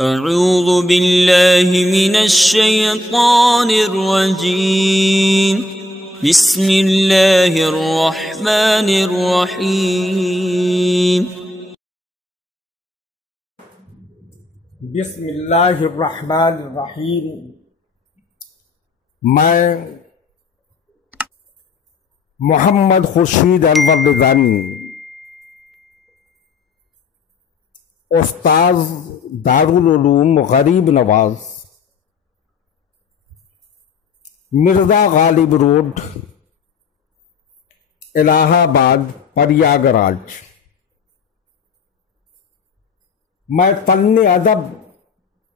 اعوذ باللہ من الشیطان الرجیم بسم اللہ الرحمن الرحیم بسم اللہ الرحمن الرحیم۔ میں محمد خورشید انور نظامی، استاذ دارالعلوم غریب نواز، مرزا غالب روڈ، الہ آباد، پریاگراج، میں فن ادب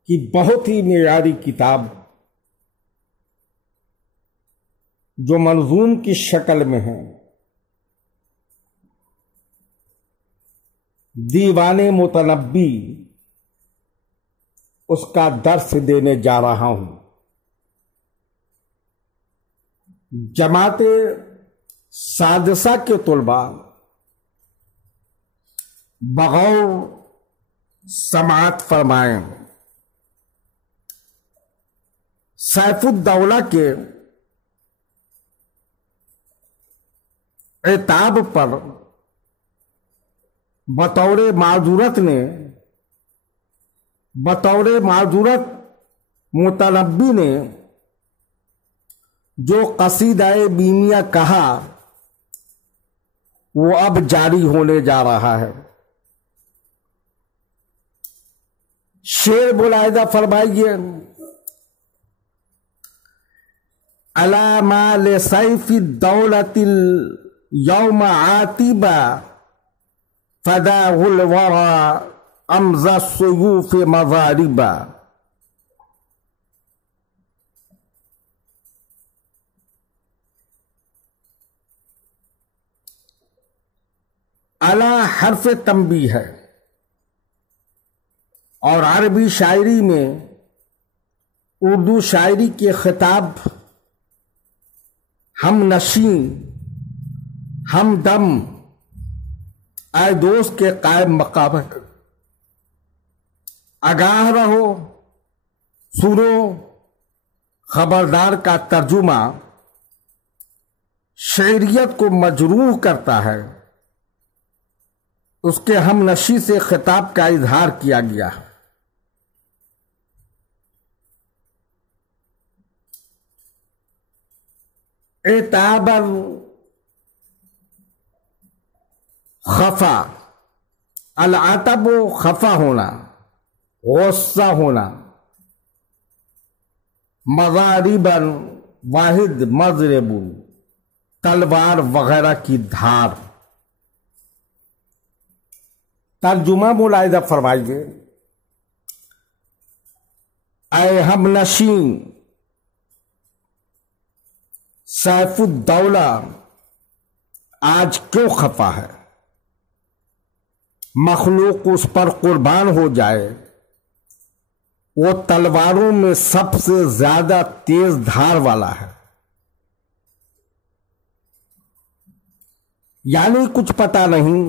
کی بہت ہی معیاری کتاب جو منظوم کی شکل میں ہے، دیوان متنبی، اس کا درس دینے جا رہا ہوں۔ جماعت سادسہ کے طلباء بغور سماعت فرمائیں۔ سیف الدولہ کے عتاب پر بطور معذورت متنبی نے جو قصیدہ بیمیہ کہا وہ اب جاری ہونے جا رہا ہے۔ شعر ملاحظہ فرمائیے۔ الا ما لسیف الدولۃ اليوم عاتبا فداه الورى امضى السيوف مضاربا۔ الا حرف تنبیہ ہے، اور عربی شاعری میں اردو شاعری کے خطاب ہم نشین، ہم دم، اے دوست کے قائم مقام ہے۔ آگاہ رہو، سنو، خبردار کا ترجمہ شعریت کو مجروح کرتا ہے۔ اس کے ہم نشی سے خطاب کا اظہار کیا گیا ہے۔ عتابا خفا، العتب خفا ہونا، غصہ ہونا، مضاربا واحد، مضرب تلوار وغیرہ کی دھار۔ ترجمہ ملاحظہ فرمائیے۔ اے ہم نشین، سیف الدولہ آج کیوں خفا ہے؟ مخلوق اس پر قربان ہو جائے، وہ تلواروں میں سب سے زیادہ تیز دھار والا ہے۔ یعنی کچھ پتہ نہیں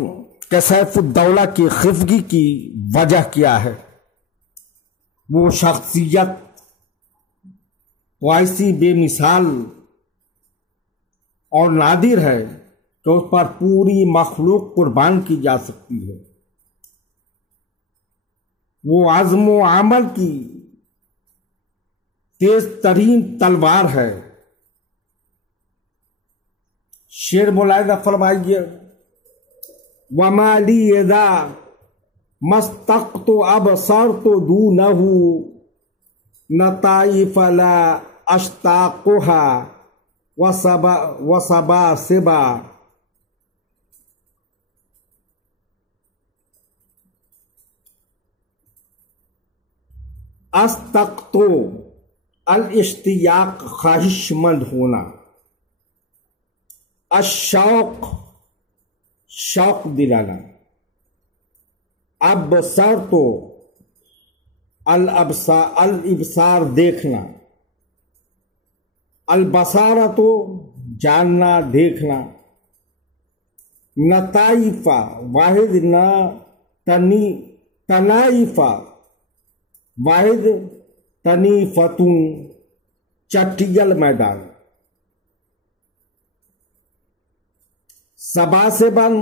کہ سیف الدولہ کی خفگی کی وجہ کیا ہے۔ وہ شخصیت وہ ایسی بے مثال اور نادر ہے کہ اس پر پوری مخلوق قربان کی جا سکتی ہے۔ وہ عزم و عمل کی تیز ترین تلوار ہے۔ شعر ملاحظہ فرمائیے۔ وما لی اذا مستقت ابصرت دونہ نطائف لا اشتاقها وسباسبا۔ استقت الاشتیاق، خواہش مند ہونا، الشوق شوق دلانا، ابصرت الابصار دیکھنا، البصارت جاننا دیکھنا، نطائف واحد، نہ تنائف واحد تنی فتوں چٹیل میدان، سبا سے بن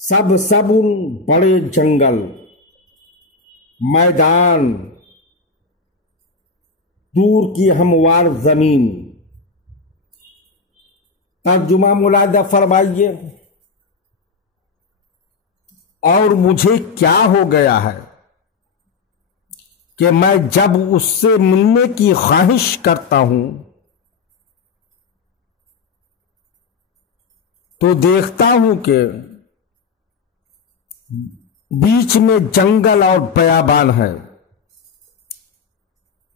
سب سبن بڑے جنگل، میدان دور کی ہموار زمین۔ ترجمہ ملاحظہ فرمائیے۔ اور مجھے کیا ہو گیا ہے کہ میں جب اس سے ملنے کی خواہش کرتا ہوں تو دیکھتا ہوں کہ بیچ میں جنگل اور بیابان ہے،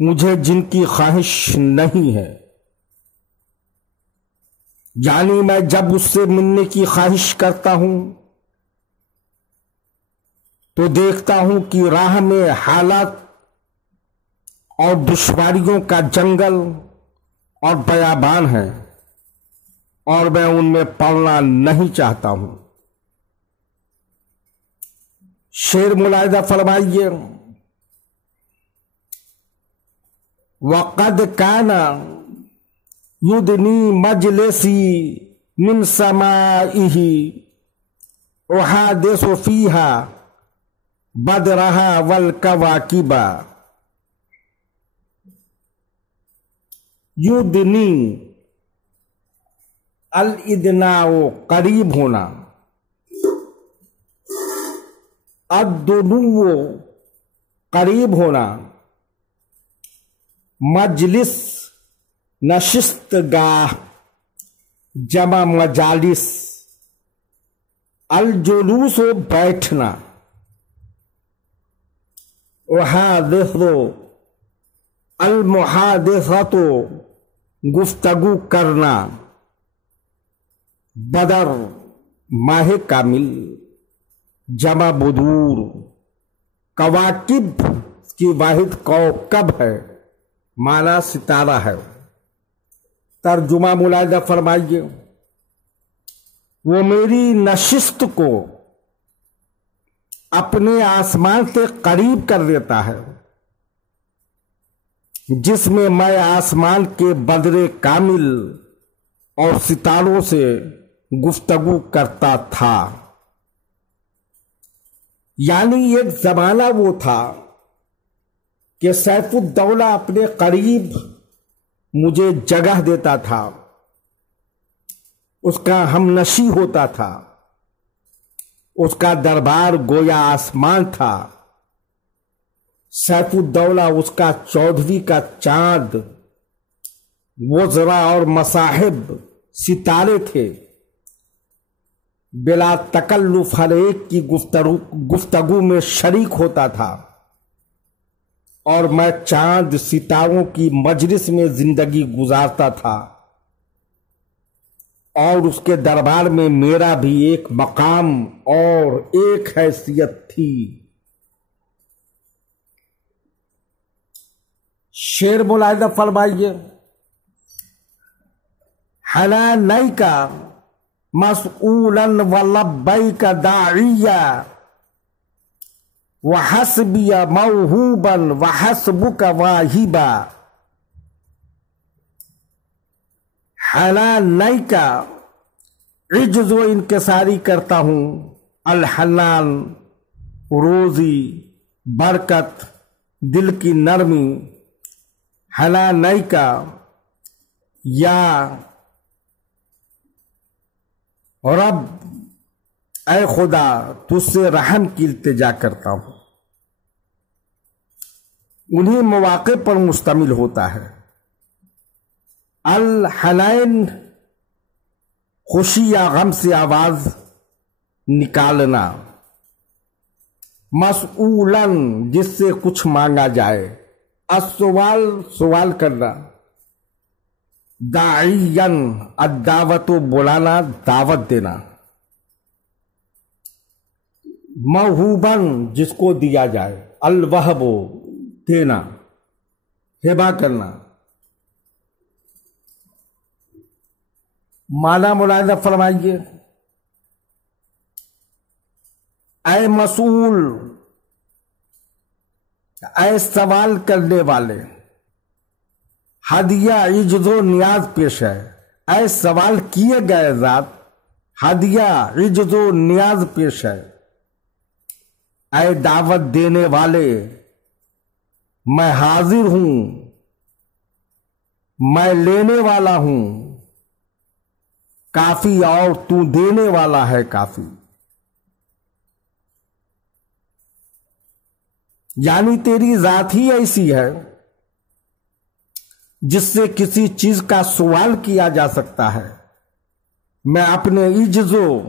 مجھے جن کی خواہش نہیں ہے۔ یعنی میں جب اس سے ملنے کی خواہش کرتا ہوں تو دیکھتا ہوں کہ راہ میں حالات اور دشواریوں کا جنگل اور بیابان ہے، اور میں ان میں پڑنا نہیں چاہتا ہوں۔ شعر ملاحظہ فرمائیے۔ وَقَدْ كَانَ يُدْنِي مَجْلِسِي مِنْ سَمَائِهِ أُحَادِثُ فِيهَا بَدْرَهَا وَالْكَوَاكِبَ۔ یدنی، الادناء قریب ہونا، الدنو قریب ہونا، مجلس نشست گاہ جمع مجالس، الجلوس بیٹھنا، احادث المحادثت گفتگو کرنا، بدر ماہ کامل جمع بدور، کواکب کی واحد کوکب ہے، معنی ستارہ ہے۔ ترجمہ ملاحظہ فرمائیے۔ وہ میری نشست کو اپنے آسمان سے قریب کر دیتا ہے جس میں میں آسمان کے بدر کامل اور ستاروں سے گفتگو کرتا تھا۔ یعنی ایک زمانہ وہ تھا کہ سیف الدولہ اپنے قریب مجھے جگہ دیتا تھا، اس کا ہم نشی ہوتا تھا، اس کا دربار گویا آسمان تھا، سیف الدولہ اس کا چودھویں کا چاند، وزراء اور مصاحب ستارے تھے، بلا تکلف ہر ایک کی گفتگو میں شریک ہوتا تھا، اور میں چاند ستاروں کی مجلس میں زندگی گزارتا تھا، اور اس کے دربار میں میرا بھی ایک مقام اور ایک حیثیت تھی۔ شعر ملاحظہ فرمائیے۔ حنانیک مسئولا ولبیک داعیا، وحسبی موہوبا وحسبک واہبا۔ حنانیک، عجز و انکساری کرتا ہوں، الحنان روزی، برکت، دل کی نرمی، حنانیک یا رب اے خدا تجھ سے رحم کی التجا کرتا ہوں۔ انہی مواقع پر مشتمل ہوتا ہے۔ الحنین خوشی یا غم سے آواز نکالنا، مسئولن جس سے کچھ مانگا جائے، السوال سوال کرنا، داعین الدعوت بلانا دعوت دینا، موہوبن جس کو دیا جائے، الوہب دینا، ہبہ کرنا۔ معنی ملاحظہ فرمائیے۔ اے مسئول، اے سوال کرنے والے، ہدیہ عجز و نیاز پیش ہے۔ اے سوال کیے گئے ذات، ہدیہ عجز و نیاز پیش ہے۔ اے دعوت دینے والے، میں حاضر ہوں، میں لینے والا ہوں، کافی اور تو دینے والا ہے کافی۔ یعنی تیری ذات ہی ایسی ہے جس سے کسی چیز کا سوال کیا جا سکتا ہے۔ میں اپنے عجز و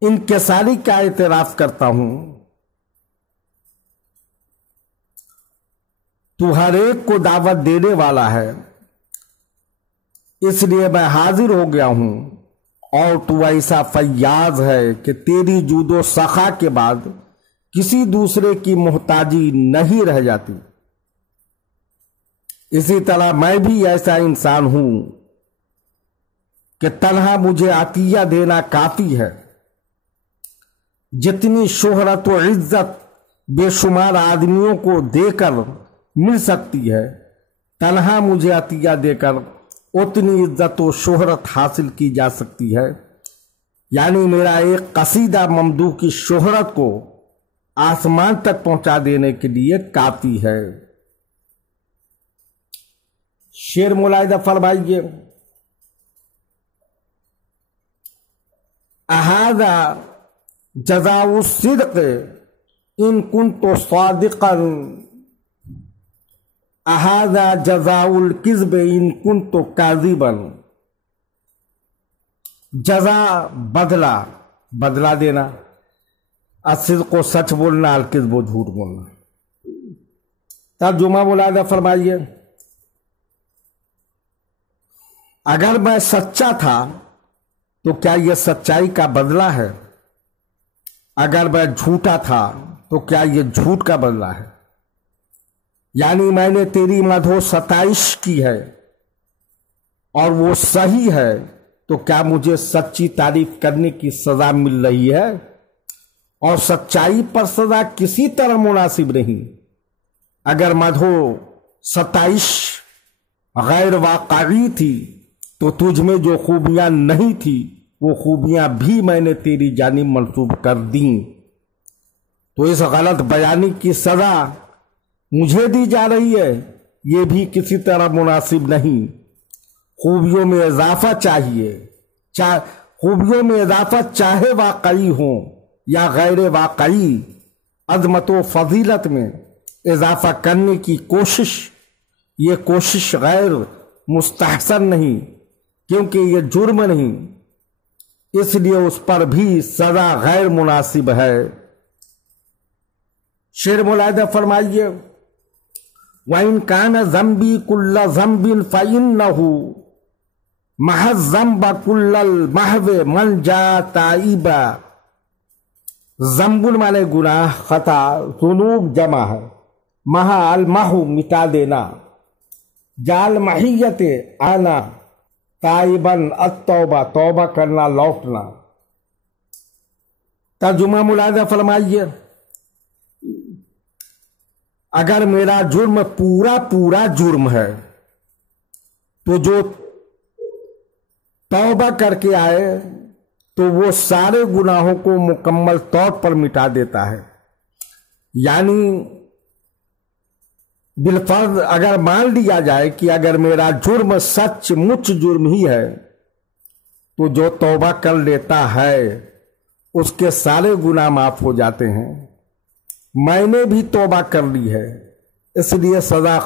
انکساری کا اعتراف کرتا ہوں۔ تو ہر ایک کو دعوت دینے والا ہے، اس لیے میں حاضر ہو گیا ہوں، اور تو ایسا فیاض ہے کہ تیری جود و سخا کے بعد کسی دوسرے کی محتاجی نہیں رہ جاتی۔ اسی طرح میں بھی ایسا انسان ہوں کہ تنہا مجھے عطیہ دینا کافی ہے۔ جتنی شہرت و عزت بے شمار آدمیوں کو دے کر مل سکتی ہے، تنہا مجھے عطیہ دے کر اتنی عزت و شہرت حاصل کی جا سکتی ہے۔ یعنی میرا ایک قصیدہ ممدوح کی شہرت کو آسمان تک پہنچا دینے کے لیے کافی ہے۔ شعر ملاحظہ فرمائیے۔ اہذا جزاء الصدق ان کنت صادقا، اہذا جزاء الکذب ان کنت کاذبا۔ جزا بدلہ، بدلہ دینا، الصدق کو سچ بولنا، الکذب کو جھوٹ بولنا۔ ترجمہ ملاحظہ فرمائیے۔ اگر میں سچا تھا تو کیا یہ سچائی کا بدلہ ہے؟ اگر میں جھوٹا تھا تو کیا یہ جھوٹ کا بدلہ ہے؟ یعنی میں نے تیری مدح و ستائش کی ہے اور وہ صحیح ہے، تو کیا مجھے سچی تعریف کرنے کی سزا مل رہی ہے؟ اور سچائی پر سزا کسی طرح مناسب نہیں۔ اگر مدح و ستائش غیر واقعی تھی تو تجھ میں جو خوبیاں نہیں تھی وہ خوبیاں بھی میں نے تیری جانب منسوب کر دیں، تو اس غلط بیانی کی سزا مجھے دی جا رہی ہے، یہ بھی کسی طرح مناسب نہیں۔ خوبیوں میں اضافہ چاہیے، خوبیوں میں اضافہ چاہے واقعی ہوں یا غیر واقعی، عظمت و فضیلت میں اضافہ کرنے کی کوشش، یہ کوشش غیر مستحسن نہیں، کیونکہ یہ جرم نہیں، اس لیے اس پر بھی سزا غیر مناسب ہے۔ شعر ملاحظہ فرمائیے۔ وَإِن كَانَ ذَنْبِي كُلَّ ذَنْبٍ فَإِنَّهُ مَحَ الذَّنْبَ كُلَّ الْمَحْوِ مَنْ جَاءَ تَائِبًا۔ ذنب مانے گناہ، خطا، ذنوب جمع ہے، محا المحو مٹا دینا، جال محیت آنا، تائباً التوبہ توبہ کرنا، لوٹنا۔ ترجمہ ملاحظہ فرمائیے۔ اگر میرا جرم پورا پورا جرم ہے تو جو توبہ کر کے آئے تو وہ سارے گناہوں کو مکمل طور پر مٹا دیتا ہے۔ یعنی بالفرض اگر مان لیا جائے کہ اگر میرا جرم سچ مچ جرم ہی ہے تو جو توبہ کر لیتا ہے اس کے سارے گناہ معاف ہو جاتے ہیں۔ میں نے بھی توبہ کر لی ہے، اس لیے سزا